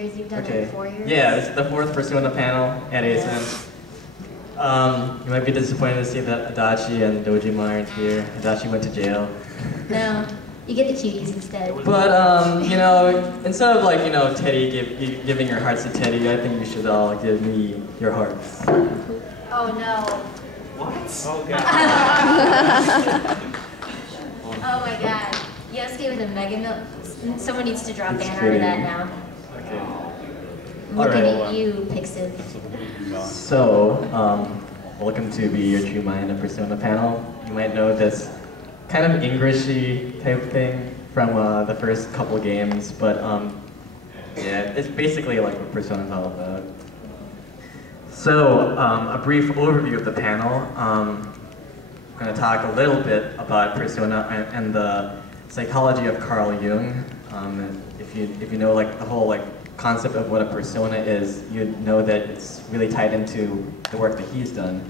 You've done it in 4 years? Yeah, this is the 4th Persona panel at Acen. You might be disappointed to see that Adachi and Dojima aren't here. Adachi went to jail. No, you get the cuties instead. But, you know, instead of like, you know, Teddy giving your hearts to Teddy, I think you should all give me your hearts. Oh no. What? Oh god. Oh my god. Yousuke with a mega milk. Someone needs to draw a banner of that now. Okay. Looking at you, Pixie. So, welcome to Be Your True Mind, a Persona panel. You might know this kind of Englishy type thing from the first couple games, but yeah, it's basically like what Persona is all about. So, a brief overview of the panel. I'm going to talk a little bit about Persona and the psychology of Carl Jung. If you know like the whole like concept of what a persona is, you'd know that it's really tied into the work that he's done.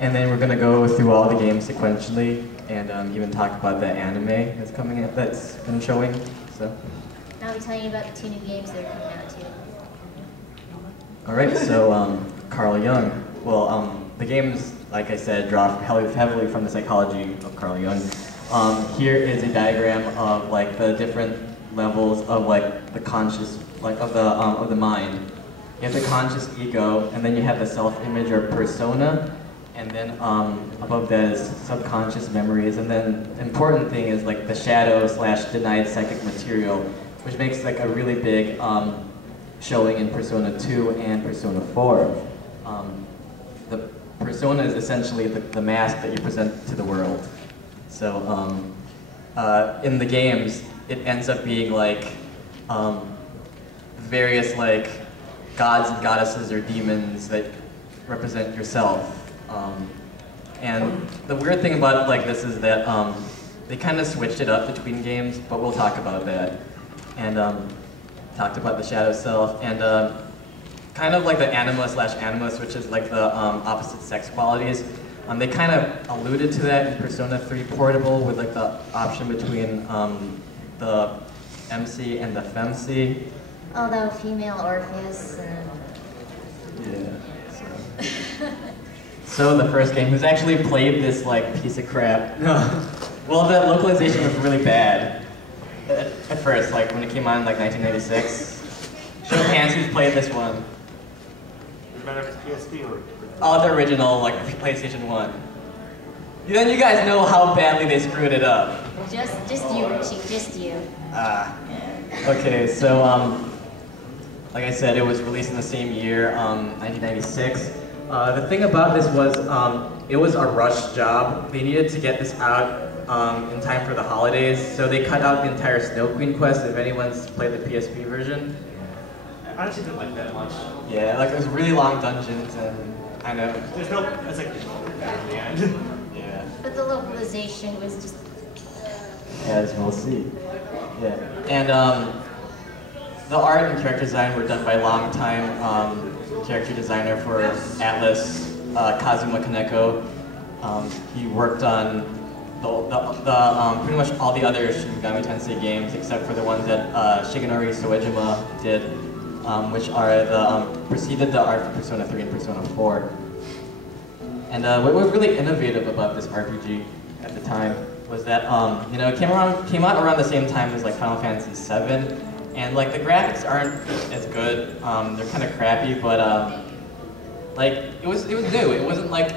And then we're going to go through all the games sequentially, and even talk about the anime that's been showing. So. Now I'll be telling you about the 2 new games that are coming out too. All right, so Carl Jung. Well, the games, like I said, draw heavily from the psychology of Carl Jung. Here is a diagram of like the different levels of like the conscious, like of the mind. You have the conscious ego, and then you have the self-image or persona, and then above that is subconscious memories, and then the important thing is like the shadow / denied psychic material, which makes like a really big showing in Persona 2 and Persona 4. The persona is essentially the mask that you present to the world. So in the games, it ends up being like various like gods and goddesses or demons that represent yourself. And the weird thing about like this is that they kind of switched it up between games, but we'll talk about that. And talked about the shadow self, and kind of like the anima / animus, which is like the opposite sex qualities. They kind of alluded to that in Persona 3 Portable with like the option between the MC and the femc. Although female Orpheus. Yeah. So the first game, who's actually played this like piece of crap? Well, the localization was really bad at first, like when it came out in like 1996. Show of hands who's played this one. Remember if it's PSP or? Oh, the original, like PlayStation 1. Then you guys know how badly they screwed it up. Just you, Richie, just you. Okay, so like I said, it was released in the same year, 1996. The thing about this was, it was a rush job. They needed to get this out in time for the holidays, so they cut out the entire Snow Queen quest, if anyone's played the PSP version. I honestly didn't like that much. Yeah, like it was really long dungeons and kind of... There's no... It's like... in the end. Yeah. But the localization was just... As we'll see. Yeah. And the art and character design were done by longtime character designer for Atlas, Kazuma Kaneko. He worked on pretty much all the other Shin Megami Tensei games except for the ones that Shigenori Soejima did, which are preceded the art for Persona 3 and Persona 4. And what was really innovative about this RPG at the time was that you know, it came out around the same time as like Final Fantasy VII, and like the graphics aren't as good. They're kind of crappy, but like it was new. It wasn't like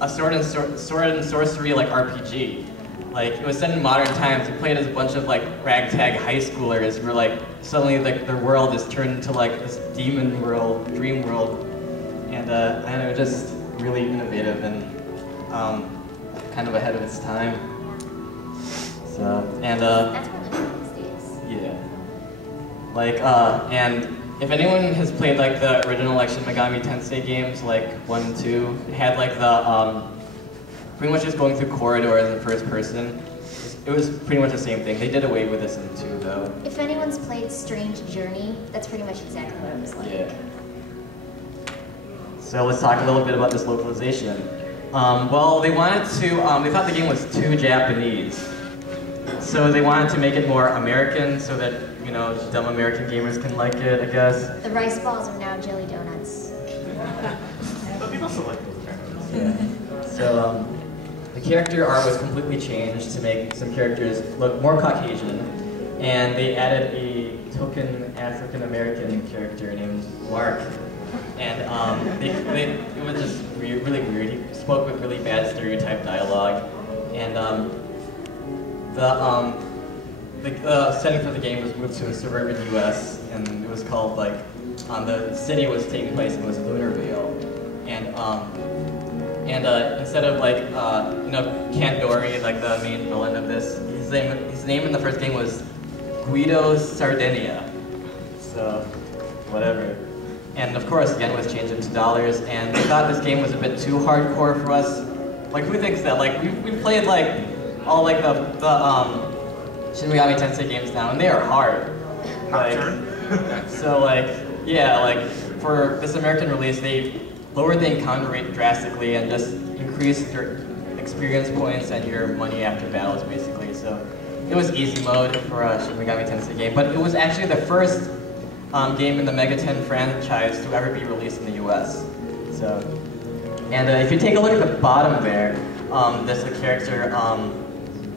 a sword and sorcery like RPG. Like it was set in modern times. You played as a bunch of like ragtag high schoolers where like suddenly like their world is turned into like this demon world, dream world, and I don't know, just really innovative and kind of ahead of its time. So and That's one of the coolest days. yeah, like and if anyone has played like the original like Shin Megami Tensei games, like 1 and 2, it had like the pretty much just going through corridors in first person. It was pretty much the same thing. They did away with this in 2 though. If anyone's played Strange Journey, that's pretty much exactly what it was like. Yeah. So let's talk a little bit about this localization. Well, they wanted to, they thought the game was too Japanese. So they wanted to make it more American so that, you you know, dumb American gamers can like it, I guess. The rice balls are now jelly donuts. But people still like those characters. Yeah. So the character art was completely changed to make some characters look more Caucasian, and they added a token African American character named Mark. And it was just really weird. He spoke with really bad stereotype dialogue, and the setting for the game was moved to a suburban U.S. and it was called like the city was taking place in was Lunarville, and instead of like you know Kandori, like the main villain of this, his name in the first game was Guido Sardinia. So whatever. And of course, yen was changed into dollars, and they thought this game was a bit too hardcore for us. Like, who thinks that? Like, we played like all like the Shin Megami Tensei games now, and they are hard. Like, so like, yeah, like for this American release, they lowered the encounter rate drastically and just increased your experience points and your money after battles, basically. So it was easy mode for a Shin Megami Tensei game, but it was actually the first game in the Mega 10 franchise to ever be released in the US. So, and if you take a look at the bottom there, there's the character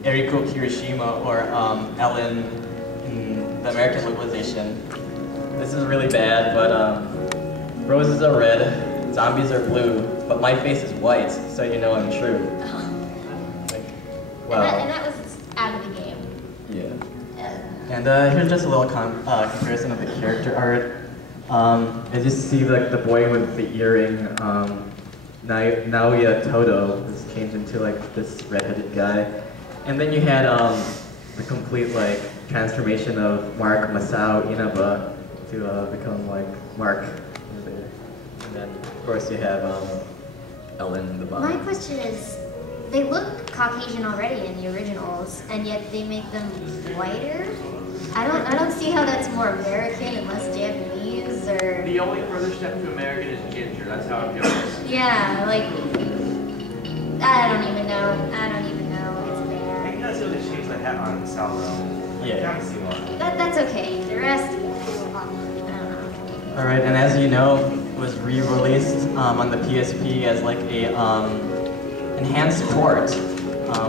Eriko Kirishima, or Ellen in the American localization. This is really bad, but roses are red, zombies are blue, but my face is white, so you know I'm true. Like, wow. And that was out of the game. Yeah. And here's just a little comparison of the character art. As you see, like the boy with the earring, Naoya Toto, was changed into like this redheaded guy, and then you had the complete like transformation of Mark Masao Inaba to become like Mark. And then of course you have Ellen in the bottom. My question is, they look Caucasian already in the originals, and yet they make them whiter? I don't see how that's more American and less Japanese, or... The only further step to American is ginger, that's how it goes. Yeah, like... I don't even know. It's I bad. think that's the only change they had on Salvo. Yeah. I can't see one. That's okay. The rest... I don't know. Alright, and as you know, it was re-released on the PSP as like a enhanced port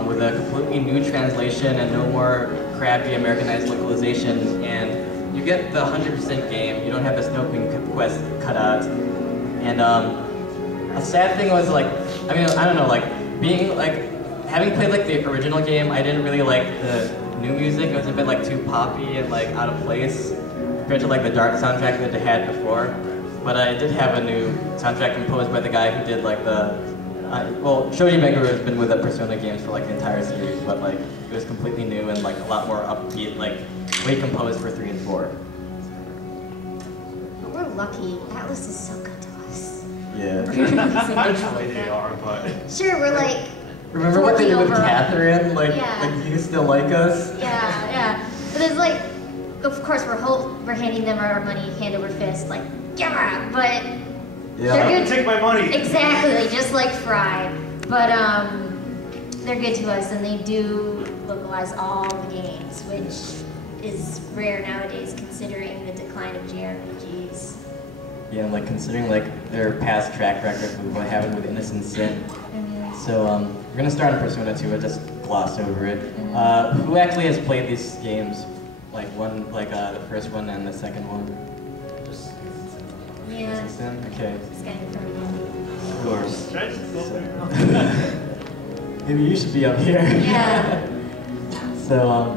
with a completely new translation and no more crappy Americanized localization, and you get the 100% game. You don't have the Snow Queen quest cut out. And a sad thing was like, I mean, I don't know, like being like having played like the original game, I didn't really like the new music. It was a bit like too poppy and like out of place compared to like the dark soundtrack that they had before. But I did have a new soundtrack composed by the guy who did like the well, Shoji Meguro has been with the Persona games for like the entire series, but like it was completely new and like a lot more upbeat, like way composed for 3 and 4. We're lucky. Atlas is so good to us. Yeah. Eventually they are, but... Sure, we're like... Remember what they did with over- Catherine? Like, Yeah. like, do you still like us? Yeah. But it's like, of course, we're handing them our money hand over fist, like, yeah, but Yeah. they're good. Take my money! Exactly, just like Fry. But they're good to us, and they do localize all the games, which is rare nowadays considering the decline of JRPGs. Yeah, like considering like their past track record with what happened with Innocent Sin. So we're gonna start on Persona 2 and just gloss over it. Who actually has played these games? Like the first one and the second one? Just Yeah. Innocent Sin? Okay. This guy in front of me. Of course. Should I just go there? Maybe you should be up here. Yeah. So,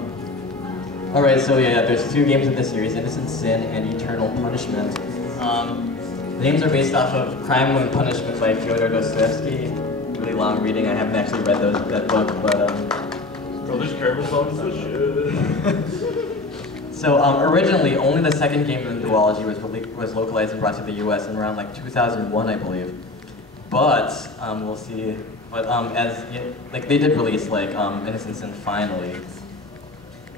alright, so yeah, there's 2 games in this series, Innocent Sin and Eternal Punishment. The names are based off of Crime and Punishment by Fyodor Dostoevsky. Really long reading, I haven't actually read that book, but Brothers Kramer's on the shit. So originally, only the second game in the duology was localized and brought to the US in around like 2001, I believe. But, we'll see. But like they did release like Innocent Sin finally.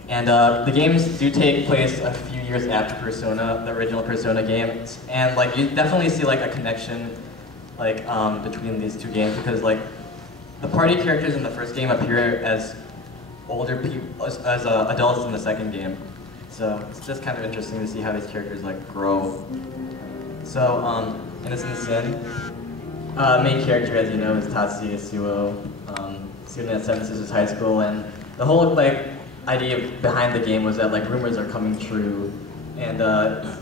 And the games do take place a few years after Persona, the original Persona game, and like you definitely see like a connection, like between these 2 games, because like the party characters in the first game appear as older people, as adults in the second game, So it's just kind of interesting to see how these characters like grow. So Innocent Sin, main character, as you know, is Tatsuya Suo, student at Seven Sisters High School, and the whole like idea behind the game was that like rumors are coming true, and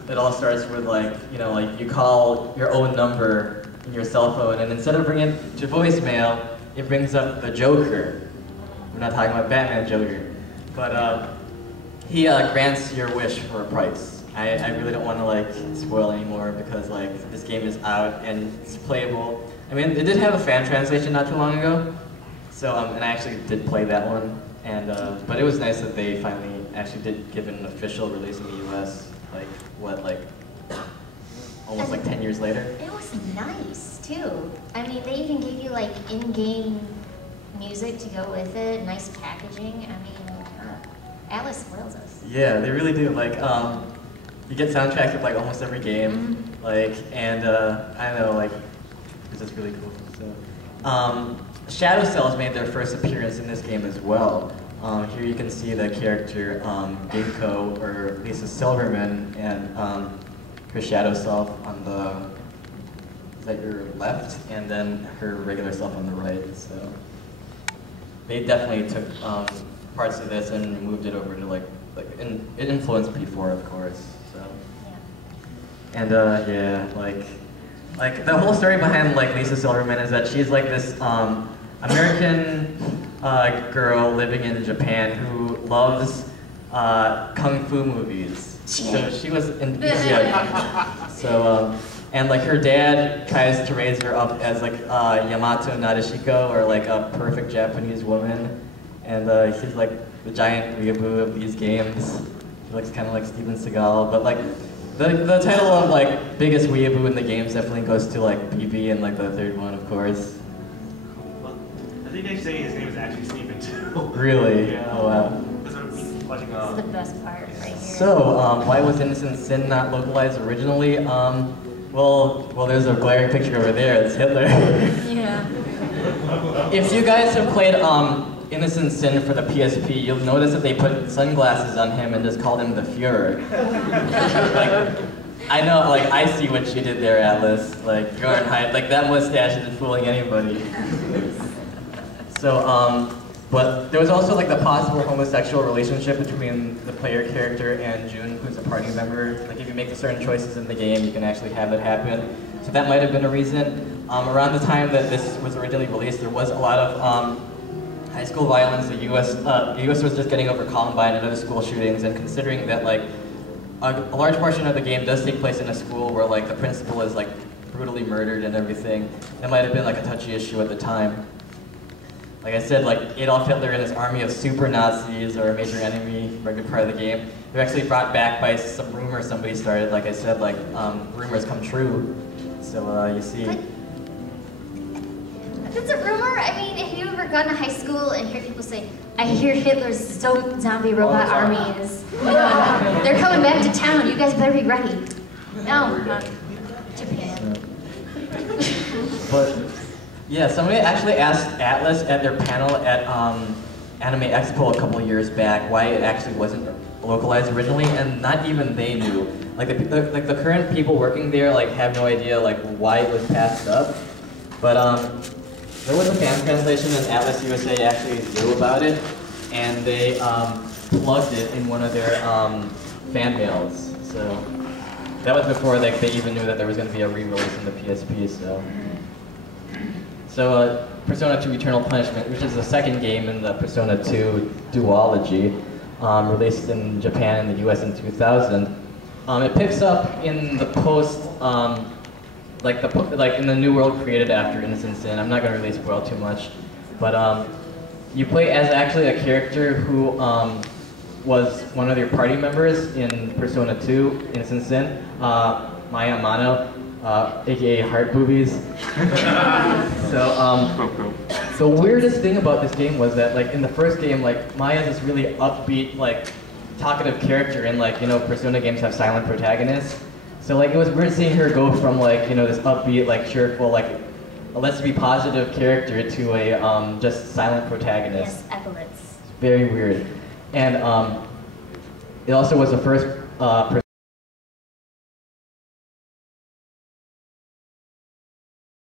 it all starts with like like you call your own number in your cell phone, and instead of bringing it to voicemail, it brings up the Joker. We're not talking about Batman Joker, but he grants your wish for a price. I really don't want to like spoil anymore because like this game is out and it's playable. I mean, it did have a fan translation not too long ago, so and I actually did play that one. And but it was nice that they finally actually did give it an official release in the U.S. Like almost like 10 years later. It was nice too. I mean, they even gave you like in-game music to go with it, nice packaging. I mean, Atlas spoils us. Yeah, they really do. Like you get soundtracks of like almost every game, like, and I don't know, like it's just really cool. So. Shadow Cells made their first appearance in this game as well. Here you can see the character Ginkgo, or Lisa Silverman, and her shadow self on the, is that your left, and then her regular self on the right. So they definitely took parts of this and moved it over to it influenced P4, of course. So and yeah, like the whole story behind like Lisa Silverman is that she's like this American girl living in Japan who loves kung fu movies. So she was so and like her dad tries to raise her up as like Yamato Nadeshiko, or like a perfect Japanese woman, and she's like the giant weeaboo of these games. She looks kind of like Steven Seagal, but like the title of like biggest weeaboo in the games definitely goes to like PB and like the third one, of course. I think they say his name is actually Steven too. Really? Yeah. Oh wow. This is the best part right here. So, why was Innocent Sin not localized originally? Well, there's a glaring picture over there. It's Hitler. Yeah. If you guys have played Innocent Sin for the PSP, you'll notice that they put sunglasses on him and just called him the Fuhrer. Like, I know, like, I see what you did there, Atlas. Like, Fahrenheit, like, that mustache isn't fooling anybody. So, but there was also, like, the possible homosexual relationship between the player character and June, who's a party member. Like, if you make certain choices in the game, you can actually have it happen. So that might have been a reason. Around the time that this was originally released, there was a lot of high school violence. The U.S. was just getting over Columbine and other school shootings, and considering that, like, a large portion of the game does take place in a school where, like, the principal is, like, brutally murdered and everything, that might have been, like, a touchy issue at the time. Like I said, like, Adolf Hitler and his army of super Nazis are a major enemy for a good part of the game. They're actually brought back by some rumor somebody started. Like I said, like, rumors come true. So, you see. If it's a rumor, I mean, if you've ever gone to high school and hear people say, I hear Hitler's zombie robot army is, they're coming back to town, you guys better be ready. No, not Japan. But, yeah, somebody actually asked Atlas at their panel at Anime Expo a couple years back why it actually wasn't localized originally, and not even they knew. Like the current people working there like have no idea like why it was passed up. But there was a fan translation, and Atlas USA actually knew about it, and they plugged it in one of their fan mails. So that was before like they even knew that there was going to be a re-release in the PSP. So Persona 2 Eternal Punishment, which is the second game in the Persona 2 duology, released in Japan and the US in 2000. It picks up in the post, like in the new world created after Innocent Sin. I'm not going to really spoil too much, but you play as actually a character who was one of your party members in Persona 2 Innocent Sin, Maya Amano. AKA Heart Boobies. So, the weirdest thing about this game was that, like, in the first game, like, Maya's this really upbeat, like, talkative character, and, like, Persona games have silent protagonists. So, like, it was weird seeing her go from, like, this upbeat, like, cheerful, like, let's be positive character to a, just silent protagonist. Yes, epaulets. Very weird. And, It also was the first